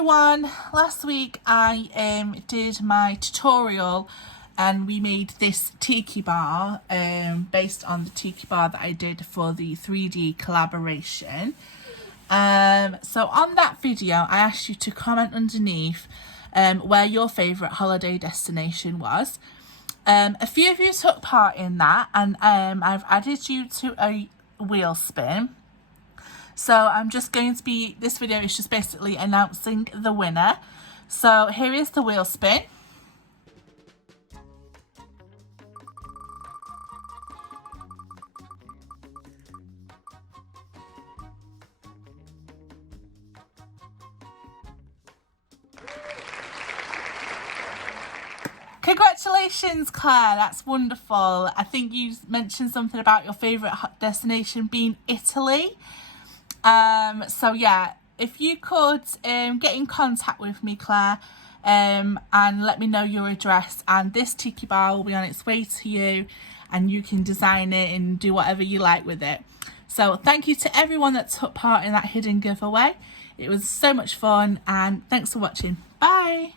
everyone, last week I did my tutorial and we made this tiki bar based on the tiki bar that I did for the 3D collaboration. So on that video I asked you to comment underneath where your favourite holiday destination was. A few of you took part in that, and I've added you to a wheel spin. So I'm just going to be, this video is just basically announcing the winner. So here is the wheel spin. Congratulations, Claire, that's wonderful. I think you mentioned something about your favourite destination being Italy. So yeah, if you could get in contact with me, Claire, and let me know your address, and this tiki bar will be on its way to you and you can design it and do whatever you like with it. So thank you to everyone that took part in that hidden giveaway. It was so much fun, and thanks for watching. Bye.